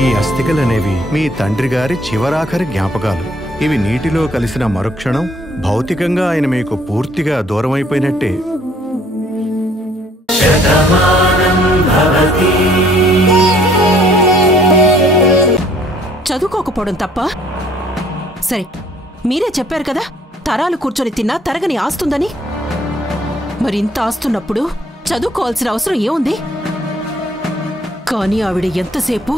ఈ అస్థికలనేవి మీ తండ్రి గారి చివరాఖరి జ్ఞాపకాలు. ఇవి నీటిలో కలిసిన మరుక్షణం భౌతికంగా ఆయన మీకు పూర్తిగా దూరమైపోయినట్టే. చదువుకోకపోవడం తప్ప? సరే, మీరే చెప్పారు కదా తరాలు కూర్చొని తిన్నా తరగని ఆస్తుందని. మరింత ఆస్తున్నప్పుడు చదువుకోవాల్సిన అవసరం ఏముంది? కానీ ఆవిడ ఎంతసేపు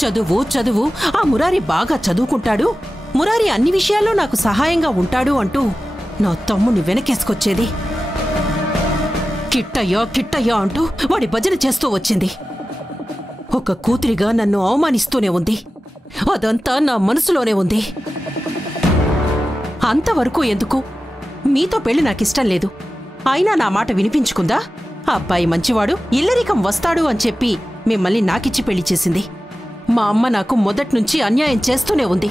చదువు చదువు, ఆ మురారి బాగా చదువుకుంటాడు, మురారి అన్ని విషయాల్లో నాకు సహాయంగా ఉంటాడు అంటూ నా తమ్ముని వెనకేసుకొచ్చేది. కిట్టయ్యా కిట్టయ్యా అంటూ వాడి భజన చేస్తూ వచ్చింది. ఒక కూతురిగా నన్ను అవమానిస్తూనే ఉంది. అదంతా నా మనసులోనే ఉంది. అంతవరకు ఎందుకు? మీతో పెళ్లి నాకిష్టం లేదు. అయినా నా మాట వినిపించుకుందా? అబ్బాయి మంచివాడు, ఇల్లరికం వస్తాడు అని చెప్పి మిమ్మల్ని నాకిచ్చి పెళ్లి చేసింది. మా అమ్మ నాకు మొదట్నుంచి అన్యాయం చేస్తూనే ఉంది.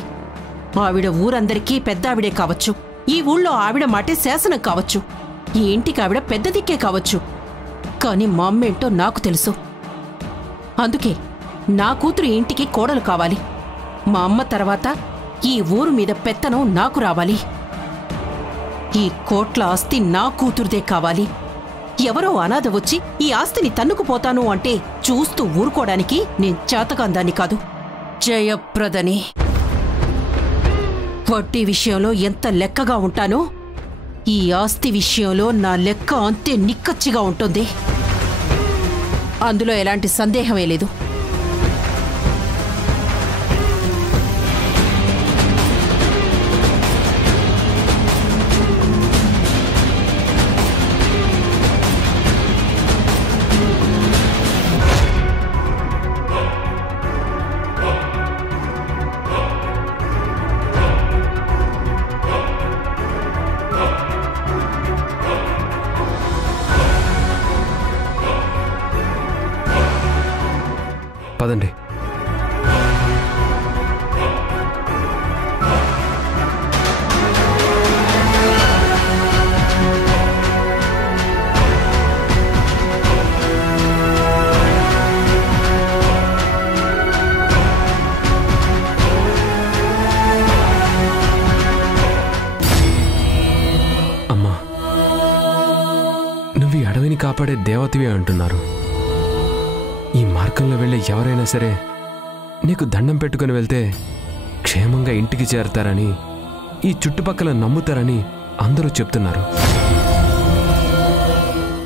ఆవిడ ఊరందరికీ పెద్దావిడే కావచ్చు, ఈ ఊళ్ళో ఆవిడ మాటే శాసనం కావచ్చు, ఈ ఇంటికి ఆవిడ పెద్ద దిక్కే కావచ్చు. కాని మా అమ్మేంటో నాకు తెలుసు. అందుకే నా కూతురు ఇంటికి కోడలు కావాలి. మా అమ్మ తర్వాత ఈ ఊరు మీద పెత్తనం నాకు రావాలి. ఈ కోట్ల ఆస్తి నా కూతురుదే కావాలి. ఎవరో అనాథ వచ్చి ఈ ఆస్తిని తన్నుకుపోతాను అంటే చూస్తూ ఊరుకోవడానికి నేను చేతకాందాన్ని కాదు, జయప్రదని. వడ్డీ విషయంలో ఎంత లెక్కగా ఉంటానో ఈ ఆస్తి విషయంలో నా లెక్క అంతే నిక్కచ్చిగా ఉంటుంది. అందులో ఎలాంటి సందేహమే లేదు. పదండి. అమ్మా, నువ్వు ఈ అడవిని కాపాడే దేవతవే అంటున్నారు. ఈ మార్గంలో వెళ్ళే ఎవరైనా సరే నీకు దండం పెట్టుకుని వెళ్తే క్షేమంగా ఇంటికి చేరతారని, ఈ చుట్టుపక్కల నమ్ముతారని అందరూ చెప్తున్నారు.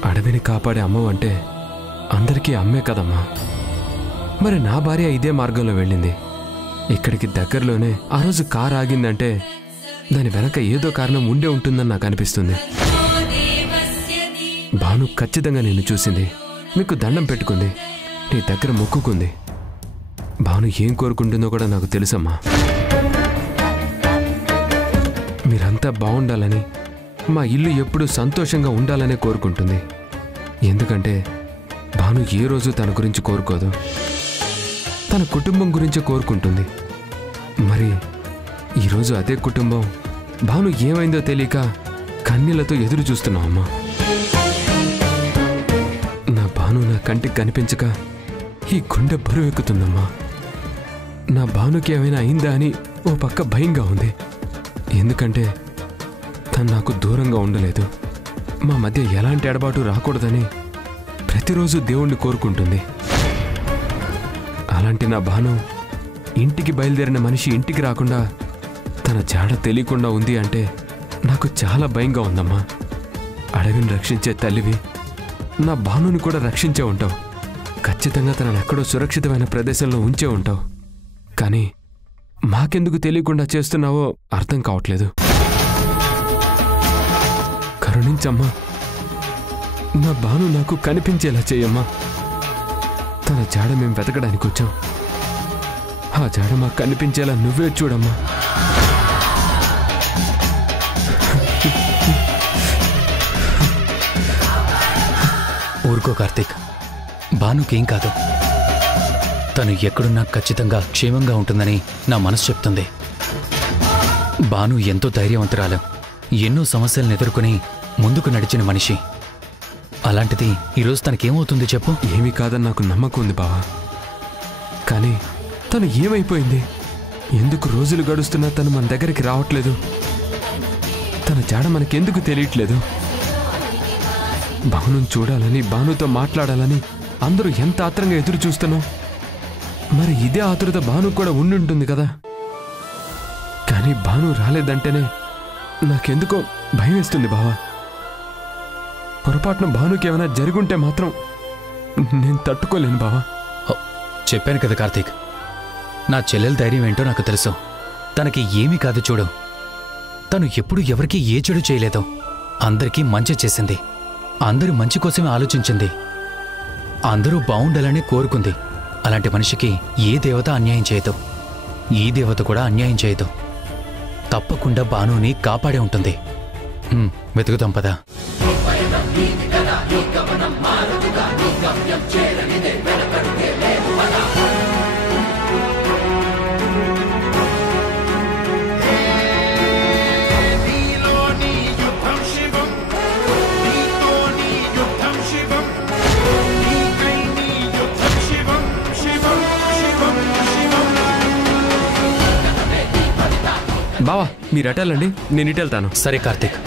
అడవిని కాపాడే అమ్మవంటే అందరికీ అమ్మే కదమ్మా. మరి నా భార్య ఇదే మార్గంలో వెళ్ళింది. ఇక్కడికి దగ్గరలోనే ఆ రోజు కారు ఆగిందంటే దాని వెనక ఏదో కారణం ఉండే ఉంటుందని నాకు అనిపిస్తుంది. భాను ఖచ్చితంగా నిన్ను చూసింది, మీకు దండం పెట్టుకుంది, నీ దగ్గర మొక్కుకుంది. భాను ఏం కోరుకుంటుందో కూడా నాకు తెలుసమ్మా. మీరంతా బాగుండాలని, మా ఇల్లు ఎప్పుడూ సంతోషంగా ఉండాలనే కోరుకుంటుంది. ఎందుకంటే భాను ఏ రోజు తన గురించి కోరుకోదు, తన కుటుంబం గురించే కోరుకుంటుంది. మరి ఈరోజు అదే కుటుంబం భాను ఏమైందో తెలియక కన్నీళ్లతో ఎదురు చూస్తున్నావమ్మా. నా భాను నా కంటికి కనిపించక ఈ గుండె బరువు ఎక్కుతుందమ్మా. నా భానుకి ఏమైనా అయిందా అని ఓ పక్క భయంగా ఉంది. ఎందుకంటే తను నాకు దూరంగా ఉండలేదు. మా మధ్య ఎలాంటి ఎడబాటు రాకూడదని ప్రతిరోజు దేవుణ్ణి కోరుకుంటుంది. అలాంటి నా భాను ఇంటికి బయలుదేరిన మనిషి ఇంటికి రాకుండా తన జాడ తెలియకుండా ఉంది అంటే నాకు చాలా భయంగా ఉందమ్మా. అడవిని రక్షించే తల్లివి, నా భానుని కూడా రక్షించే ఉంటావు. ఖచ్చితంగా తనను ఎక్కడో సురక్షితమైన ప్రదేశంలో ఉంచే ఉంటావు. కానీ మాకెందుకు తెలియకుండా చేస్తున్నావో అర్థం కావట్లేదు. కరుణించమ్మా. నా భాను నాకు కనిపించేలా చేయమ్మా. తన జాడ మేం వెతకడానికి వచ్చాం. ఆ జాడ మాకు కనిపించేలా నువ్వే చూడమ్మా. ఊరుకో కార్తీక్, భానుకేం కాదు. తను ఎక్కడున్నా ఖచ్చితంగా క్షేమంగా ఉంటుందని నా మనసు చెప్తుంది. భాను ఎంతో ధైర్యవంతురాలు, ఎన్నో సమస్యలను ఎదుర్కొని ముందుకు నడిచిన మనిషి. అలాంటిది ఈరోజు తనకేమవుతుంది చెప్పు? ఏమీ కాదని నాకు నమ్మకం ఉంది బావా. కానీ తను ఏమైపోయింది? ఎందుకు రోజులు గడుస్తున్నా తను మన దగ్గరికి రావట్లేదు? తన జాడ మనకెందుకు తెలియట్లేదు? భానుని చూడాలని, భానుతో మాట్లాడాలని అందరూ ఎంత ఆత్రంగా ఎదురు చూస్తున్నాం. మరి ఇదే ఆతురత భాను కూడా ఉండుంటుంది కదా. కానీ భాను రాలేదంటేనే నాకెందుకో భయం వేస్తుంది బావా. పొరపాటున భానుకి ఏమైనా జరుగుంటే మాత్రం నేను తట్టుకోలేను బావా. చెప్పాను కదా కార్తీక్, నా చెల్లెల ధైర్యం ఏంటో నాకు తెలుసు. తనకి ఏమీ కాదు చూడు. తను ఎప్పుడు ఎవరికీ ఏ చెడు చేయలేదు. అందరికీ మంచి చేసింది. అందరి మంచి కోసమే ఆలోచించింది. అందరూ బావుండాలనే కోరుకుంది. అలాంటి మనిషికి ఏ దేవత అన్యాయం చేయదు. ఈ దేవత కూడా అన్యాయం చేయదు. తప్పకుండా భానుని కాపాడే ఉంటుంది. వెతుకుతాం పదా. బావా మీరు అటెళ్ళండి, నేను ఇటు వెళ్తాను. సరే కార్తీక్.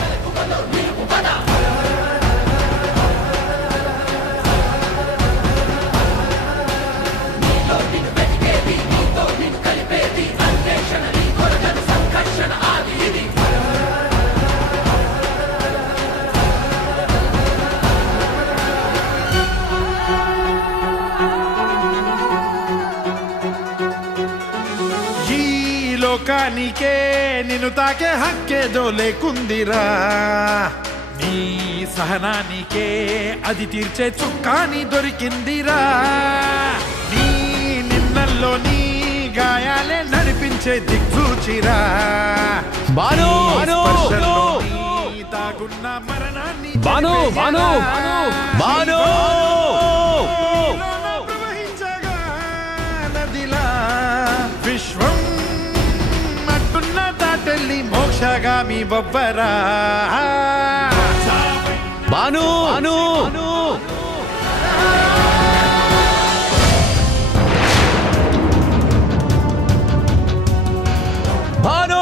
లోకానికే నిన్ను తాకే హక్కేదో లేకుందిరా. నీ సహనానికే అది తీర్చే చుక్కాని దొరికిందిరా. నీ నిన్నల్లో నీ గాయాలే నడిపించే దిక్సూచిరా. భాను తాగున్న మరణాన్ని భాను భాను భాను ప్రవహించగా నదిలా విశ్వం దాటెల్లి మోక్షగామి బొబ్బరా. భాను భాను భాను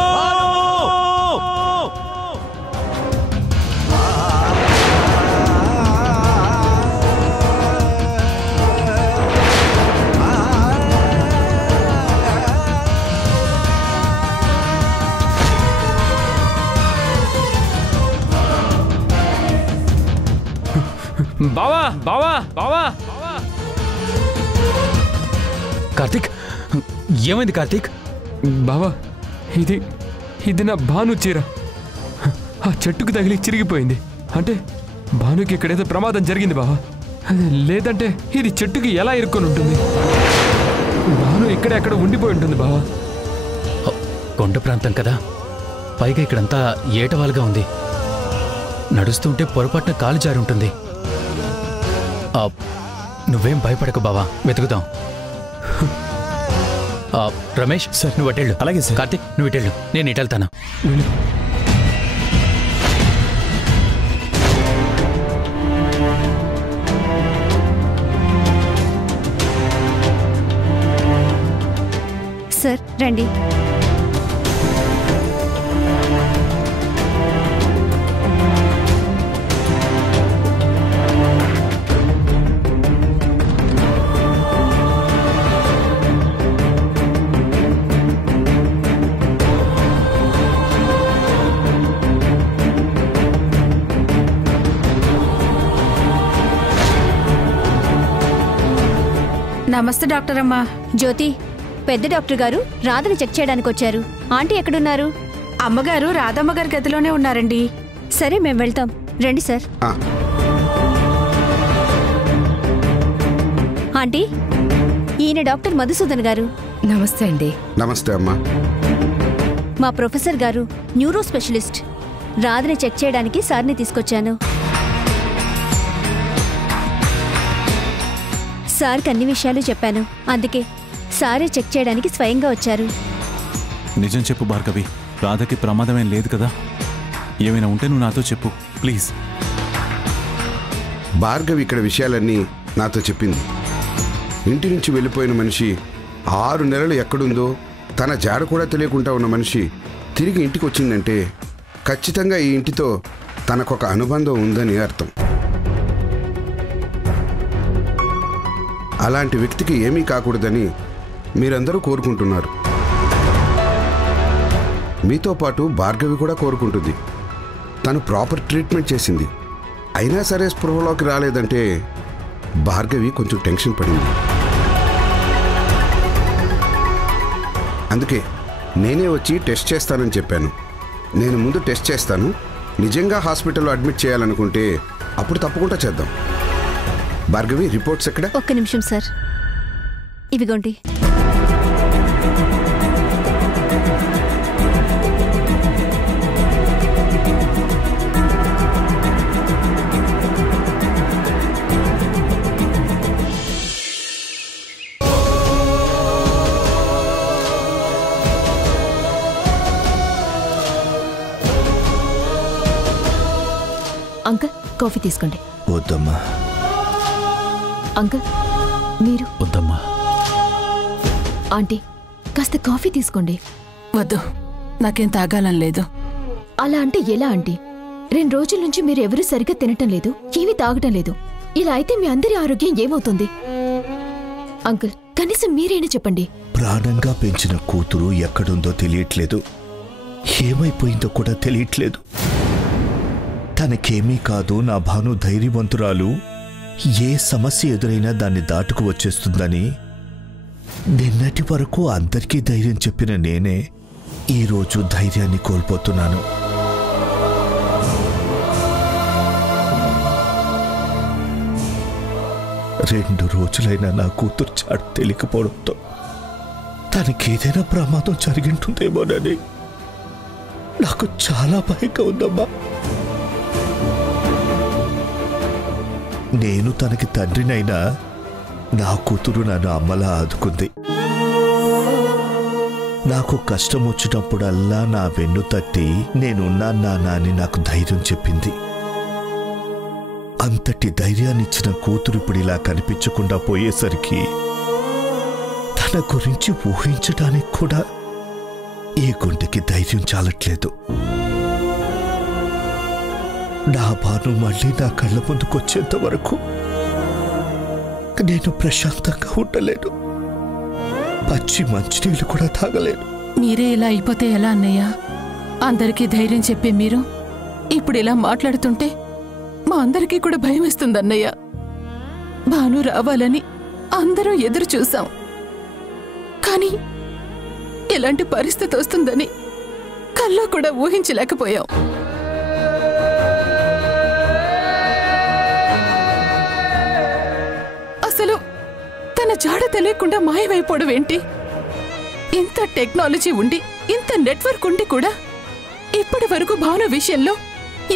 బావా బావా బావా కార్తీక్, ఏమైంది కార్తీక్? బావా ఇది నా భాను చీర. ఆ చెట్టుకు తగిలి చిరిగిపోయింది. అంటే భానుకి ఇక్కడేదో ప్రమాదం జరిగింది బావా. లేదంటే ఇది చెట్టుకి ఎలా ఇరుక్కొని ఉంటుంది? భాను ఇక్కడెక్కడ ఉండిపోయి ఉంటుంది బావా. కొండ ప్రాంతం కదా, పైగా ఇక్కడంతా ఏటవాలుగా ఉంది. నడుస్తుంటే పొరపాటున కాలు జారి ఉంటుంది. నువ్వేం భయపడకు బావా, వెతుకుదాం. రమేష్ సార్, నువ్వు అటెళ్ళు. అలాగే సార్. కార్తీక్ నువ్వు ఇటెళ్ళు, నేను ఇటెళ్తాను. సార్ రండి. నమస్తే డాక్టర్ అమ్మా. జ్యోతి, పెద్ద డాక్టర్ గారు రాధని చెక్ చేయడానికి వచ్చారు. ఆంటీ ఎక్కడున్నారు? అమ్మగారు రాధమ్మగారి గదిలోనే ఉన్నారండి. సరే మేము వెళ్తాం, రండి సార్. ఆంటీ, ఈయన డాక్టర్ మధుసూదన్ గారు. నమస్తే అండి. నమస్తే అమ్మా. మా ప్రొఫెసర్ గారు, న్యూరో స్పెషలిస్ట్. రాధని చెక్ చేయడానికి సార్ని తీసుకొచ్చాను. సార్కి అన్ని విషయాలు చెప్పాను, అందుకే సారే చెక్ చేయడానికి స్వయంగా వచ్చారు. నిజం చెప్పు భార్గవి, రాధకి ప్రమాదమేం లేదు కదా? ఏమైనా ఉంటే నువ్వు నాతో చెప్పు ప్లీజ్. భార్గవి ఇక్కడ విషయాలన్నీ నాతో చెప్పింది. ఇంటి నుంచి వెళ్ళిపోయిన మనిషి 6 నెలలు ఎక్కడుందో తన జాడ కూడా తెలియకుండా ఉన్న మనిషి తిరిగి ఇంటికి వచ్చిందంటే ఖచ్చితంగా ఈ ఇంటితో తనకొక అనుబంధం ఉందని అర్థం. అలాంటి వ్యక్తికి ఏమీ కాకూడదని మీరందరూ కోరుకుంటున్నారు. మీతో పాటు భార్గవి కూడా కోరుకుంటుంది. తను ప్రాపర్ ట్రీట్మెంట్ చేసింది, అయినా సరే స్పృహలోకి రాలేదంటే భార్గవి కొంచెం టెన్షన్ పడింది. అందుకే నేనే వచ్చి టెస్ట్ చేస్తానని చెప్పాను. నేను ముందు టెస్ట్ చేస్తాను, నిజంగా హాస్పిటల్లో అడ్మిట్ చేయాలనుకుంటే అప్పుడు తప్పకుండా చేద్దాం. భార్గవి, రిపోర్ట్స్ ఎక్కడ? ఒక్క నిమిషం సార్, ఇవిగోండి. అంకుల్, కాఫీ తీసుకోండి. వద్దమ్మా. అంకుల్, మీరు? వద్దమ్మా. ఆంటీ, కాస్త కాఫీ తీసుకోండి. వద్దు, నాకేం తాగాలని లేదు. అలా అంటే ఎలా ఆంటీ? 2 రోజుల నుంచి మీరు ఎవరూ సరిగ్గా తినటం లేదు, ఏమీ తాగటం లేదు. ఇలా అయితే మీ అందరి ఆరోగ్యం ఏమవుతుంది? అంకుల్, కనీసం మీరైనా చెప్పండి. ప్రాణంగా పెంచిన కూతురు ఎక్కడుందో తెలియట్లేదు, ఏమైపోయిందో కూడా తెలియట్లేదు. తనకేమీ కాదు, నా భాను ధైర్యవంతురాలు, ఏ సమస్య ఎదురైనా దాన్ని దాటుకు వచ్చేస్తుందని నిన్నటి వరకు అందరికీ ధైర్యం చెప్పిన నేనే ఈరోజు ధైర్యాన్ని కోల్పోతున్నాను. రెండు రోజులైనా నా కూతురు చాటు తెలియకపోవడంతో తనకేదైనా ప్రమాదం జరిగింటుందేమోనని నాకు చాలా భయంగా ఉందమ్మా. నేను తనకి తండ్రినైనా నా కూతురు నన్ను అమ్మలా ఆదుకుంది. నాకు కష్టం వచ్చినప్పుడల్లా నా వెన్ను తట్టి నేనున్నాను నాన్న అని నాకు ధైర్యం చెప్పింది. అంతటి ధైర్యాన్నిచ్చిన కూతురు ఇప్పుడు ఇలా కనిపించకుండా పోయేసరికి తన గురించి ఊహించడానికి కూడా ఏ గుండెకి ధైర్యం చాలట్లేదు. నా భాను మళ్ళీ నా కళ్ళ ముందుకొచ్చేంత వరకు నేను ప్రశాంతంగా ఉండలేను, పచ్చి మంచినీళ్ళు కూడా తాగలేను. మీరే ఇలా అయిపోతే ఎలా అన్నయ్య? అందరికీ ధైర్యం చెప్పే మీరు ఇప్పుడు ఇలా మాట్లాడుతుంటే మా అందరికీ కూడా భయం వేస్తుంది అన్నయ్య. భాను రావాలని అందరూ ఎదురు చూసాం, కానీ ఇలాంటి పరిస్థితి వస్తుందని కల్లో కూడా ఊహించలేకపోయాం. అసలు తన జాడ తెలియకుండా మాయమైపోవడం ఏంటి? ఇంత టెక్నాలజీ ఉండి, ఇంత నెట్వర్క్ ఉండి కూడా ఇప్పటి వరకు భాను విషయంలో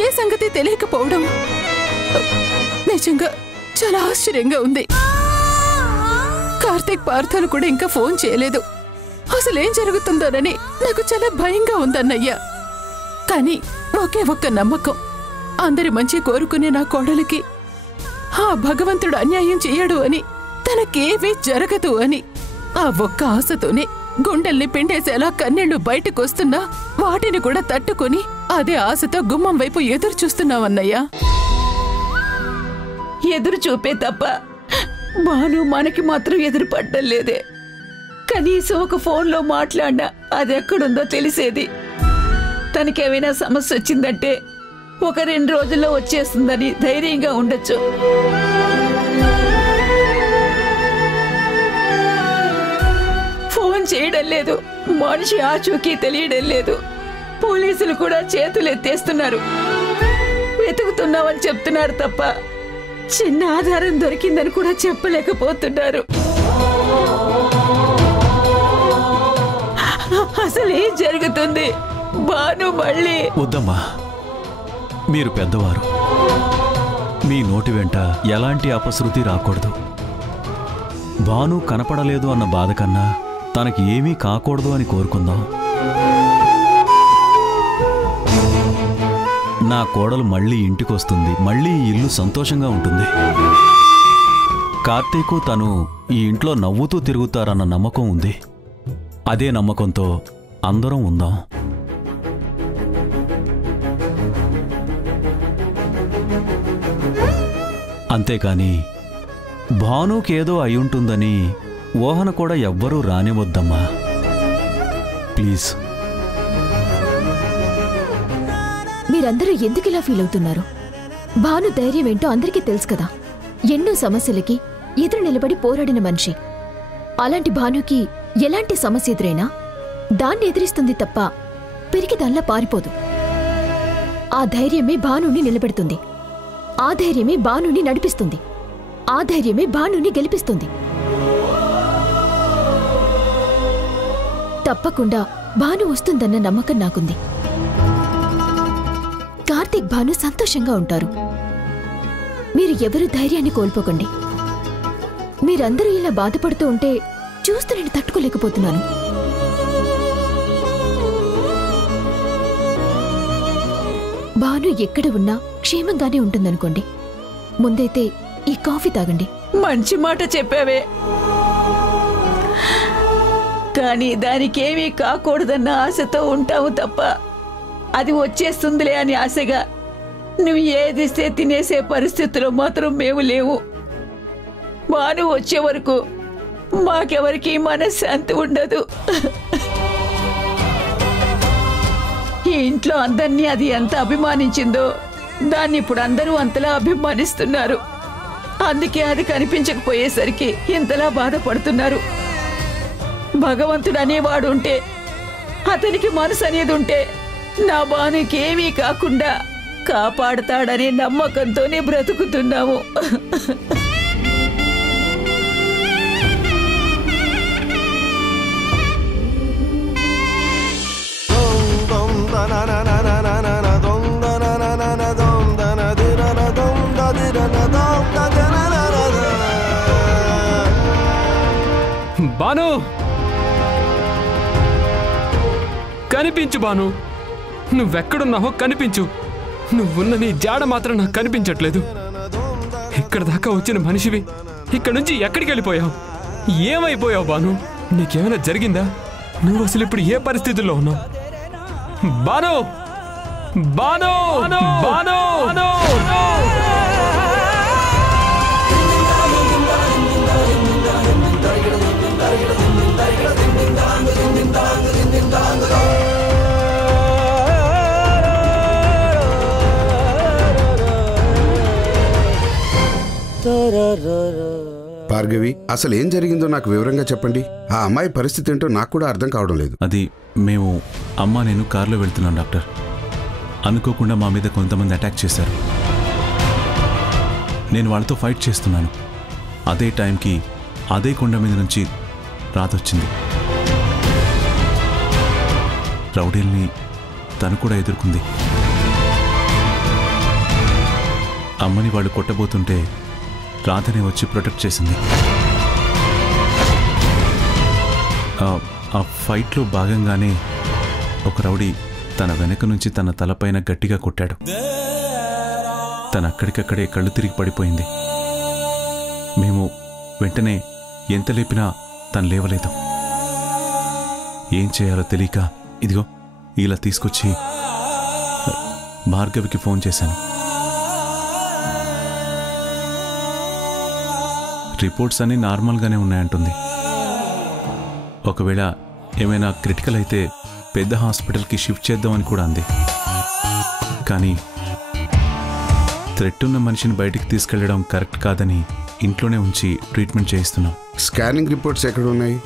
ఏ సంగతి తెలియకపోవడం నిజంగా చాలా ఆశ్చర్యంగా ఉంది. కార్తీక్ పార్థాలు కూడా ఇంకా ఫోన్ చేయలేదు. అసలేం జరుగుతుందోనని నాకు చాలా భయంగా ఉందన్నయ్యా. కానీ ఒకే ఒక్క నమ్మకం, అందరి మంచి కోరుకునే నా కోడలికి ఆ భగవంతుడు అన్యాయం చేయడు అని, తనకేమీ జరగదు అని, ఆ ఒక్క ఆశతోనే గుండెల్ని పిండేసేలా కన్నీళ్లు బయటకొస్తున్నా వాటిని కూడా తట్టుకుని అదే ఆశతో గుమ్మం వైపు ఎదురు చూస్తున్నావన్నయ్యా. ఎదురు చూపే తప్ప భాను మనకి మాత్రం ఎదురు పడ్డం లేదే. కనీసం ఒక ఫోన్లో మాట్లాడినా అది ఎక్కడుందో తెలిసేది. తనకేమైనా సమస్య వచ్చిందంటే 1-2 రోజుల్లో వచ్చేస్తుందని ధైర్యంగా ఉండొచ్చు. ఫోన్ చేయడం లేదు, మనిషి ఆచూకీ తెలియడం లేదు. పోలీసులు కూడా చేతులు ఎత్తేస్తున్నారు. వెతుకుతున్నామని చెప్తున్నారు తప్ప చిన్న ఆధారం దొరికిందని కూడా చెప్పలేకపోతున్నారు. అసలు ఏం జరుగుతుంది? భాను మళ్ళీ... వద్దమ్మా, మీరు పెద్దవారు, మీ నోటి వెంట ఎలాంటి అపశృతి రాకూడదు. భాను కనపడలేదు అన్న బాధ కన్నా తనకి ఏమీ కాకూడదు అని కోరుకుందాం. నా కోడలు మళ్ళీ ఇంటికొస్తుంది, మళ్ళీ ఈ ఇల్లు సంతోషంగా ఉంటుంది. కార్తీకు తను ఈ ఇంట్లో నవ్వుతూ తిరుగుతారన్న నమ్మకం ఉంది. అదే నమ్మకంతో అందరం ఉందాం. అంతేకాని భానుకేదో అయ్యుంటుందని ఊహన కూడా ఎవ్వరూ రానివద్దమ్మా, ప్లీజ్. మీరందరూ ఎందుకిలా ఫీల్ అవుతున్నారు? భాను ధైర్యం ఏంటో అందరికీ తెలుసు కదా. ఎన్నో సమస్యలకి ఎదురు నిలబడి పోరాడిన మనిషి. అలాంటి భానుకి ఎలాంటి సమస్య ఎదురైనా దాన్ని ఎదిరిస్తుంది తప్ప పెరిగి దానిలా పారిపోదు. ఆ ధైర్యమే భానుని నిలబెడుతుంది. ఆ ధైర్యమే భానుని నడిపిస్తుంది. ఆ ధైర్యమే భానుని గెలిపిస్తుంది. తప్పకుండా భాను వస్తుందన్న నమ్మకం నాకుంది. కార్తీక్, భాను సంతోషంగా ఉంటారు. మీరు ఎవరు ధైర్యాన్ని కోల్పోకండి. మీరందరూ ఇలా బాధపడుతూ ఉంటే చూస్తూ నేను తట్టుకోలేకపోతున్నాను. భాను ఎక్కడ ఉన్నా క్షేమంగానే ఉంటుందనుకోండి. ముందైతే ఈ కాఫీ తాగండి. మంచి మాట చెప్పావే, కానీ దానికేమీ కాకూడదన్న ఆశతో ఉంటావు తప్ప అది వచ్చేస్తుందిలే అని ఆశగా నువ్వు ఏదిస్తే తినేసే పరిస్థితిలో మాత్రం మేము లేవు. భాను వచ్చే వరకు మాకెవరికి మనశ్శాంతి ఉండదు. ఈ ఇంట్లో అందరినీ అది ఎంత అభిమానించిందో దాన్ని ఇప్పుడు అందరూ అంతలా అభిమానిస్తున్నారు. అందుకే అది కనిపించకపోయేసరికి ఇంతలా బాధపడుతున్నారు. భగవంతుడు అనేవాడు ఉంటే, అతనికి మనసు అనేది ఉంటే నా భానుకి ఏమీ కాకుండా కాపాడతాడనే నమ్మకంతోనే బ్రతుకుతున్నాము. బాను, కనిపించు బాను. నువ్వెక్కడున్నావో కనిపించు. నువ్వున్న నీ జాడ మాత్రం నాకు కనిపించట్లేదు. ఇక్కడ దాకా వచ్చిన మనిషివి ఇక్కడ నుంచి ఎక్కడికి వెళ్ళిపోయావు? ఏమైపోయావు బాను? నీకేమైనా జరిగిందా? నువ్వు అసలు ఇప్పుడు ఏ పరిస్థితుల్లో ఉన్నావు? బాను, బాను, బాను, బాను. భార్గవి, అసలు ఏం జరిగిందో నాకు వివరంగా చెప్పండి. ఆ అమ్మాయి పరిస్థితి ఏంటో నాకు కూడా అర్థం కావడం లేదు. అది మేము నేను కారులో వెళ్తున్నాం డాక్టర్. అనుకోకుండా మా మీద కొంతమంది అటాక్ చేశారు. నేను వాళ్ళతో ఫైట్ చేస్తున్నాను. అదే టైంకి అదే కొండ మీద నుంచి రాతొచ్చింది. రౌడీల్ని తను కూడా ఎదుర్కొంది. అమ్మని వాళ్ళు కొట్టబోతుంటే రాధనే వచ్చి ప్రొటెక్ట్ చేసింది. ఆ ఫైట్లో భాగంగానే ఒక రౌడీ తన వెనక నుంచి తన తలపైన గట్టిగా కొట్టాడు. తను అక్కడికక్కడే కళ్ళు తిరిగి పడిపోయింది. మేము వెంటనే ఎంత లేపినా తను లేవలేదు. ఏం చేయాలో తెలియక ఇదిగో ఇలా తీసుకొచ్చి భార్గవికి ఫోన్ చేశాను. రిపోర్ట్స్ అన్నీ నార్మల్గానే ఉన్నాయంటుంది. ఒకవేళ ఏమైనా క్రిటికల్ అయితే పెద్ద హాస్పిటల్కి షిఫ్ట్ చేద్దామని కూడా అంది. కానీ థ్రెట్ ఉన్న మనిషిని బయటికి తీసుకెళ్లడం కరెక్ట్ కాదని ఇంట్లోనే ఉంచి ట్రీట్మెంట్ చేయిస్తున్నాం. స్కానింగ్ రిపోర్ట్స్ ఎక్కడ ఉన్నాయి?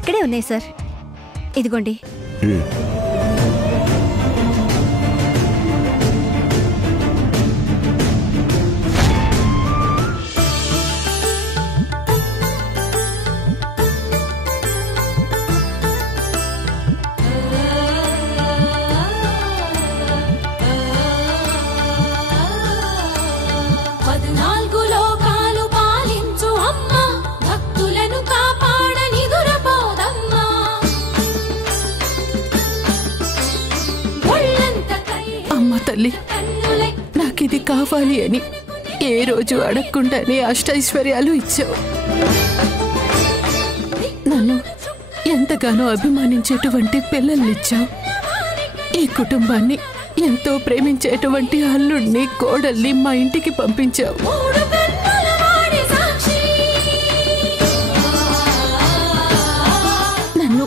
ఇక్కడే ఉన్నాయి సార్, ఇదిగోండి. తల్లి, నాకిది కావాలి అని ఏ రోజు అడగకుండానే అష్టైశ్వర్యాలు ఇచ్చావు. నన్ను ఎంతగానో అభిమానించేటువంటి పిల్లల్నిచ్చావు. ఈ కుటుంబాన్ని ఎంతో ప్రేమించేటువంటి అల్లుడిని, కోడల్ని మా ఇంటికి పంపించావు. నన్ను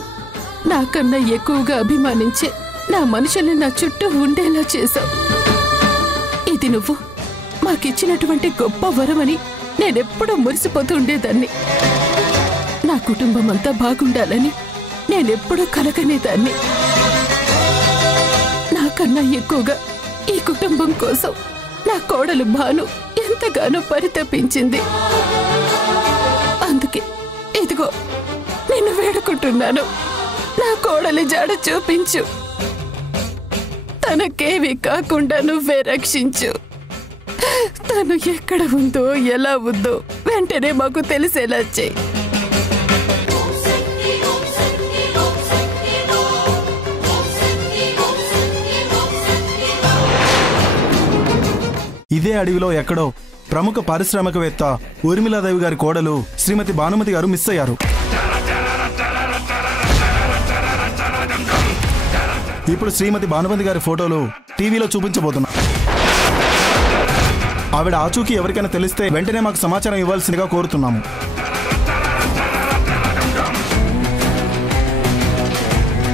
నాకన్నా ఎక్కువగా అభిమానించే నా మనుషుల్ని నా చుట్టూ ఉండేలా చేశావు. ఇది నువ్వు మాకిచ్చినటువంటి గొప్ప వరమని నేనెప్పుడూ మురిసిపోతూ ఉండేదాన్ని. నా కుటుంబం అంతా బాగుండాలని నేనెప్పుడూ కలగనేదాన్ని. నాకన్నా ఎక్కువగా ఈ కుటుంబం కోసం నా కోడలు భాను ఎంతగానో పరితపించింది. అందుకే ఇదిగో నిన్ను వేడుకుంటున్నాను, నా కోడలి జాడ చూపించు. తనకేవి కాకుండా నువ్వే రక్షించు. తను ఎక్కడ ఉందో, ఎలా ఉందో వెంటనే మాకు తెలిసేలా చెయ్యి. ఇదే అడవిలో ఎక్కడో ప్రముఖ పారిశ్రామికవేత్త ఊర్మిళాదేవి గారి కోడలు శ్రీమతి భానుమతి గారు మిస్ అయ్యారు. ఇప్పుడు శ్రీమతి భానుమతి గారి ఫోటోలు టీవీలో చూపించబోతున్నా. ఆవిడ ఆచూకీ ఎవరికైనా తెలిస్తే వెంటనే మాకు సమాచారం ఇవ్వాల్సిందిగా కోరుతున్నాము.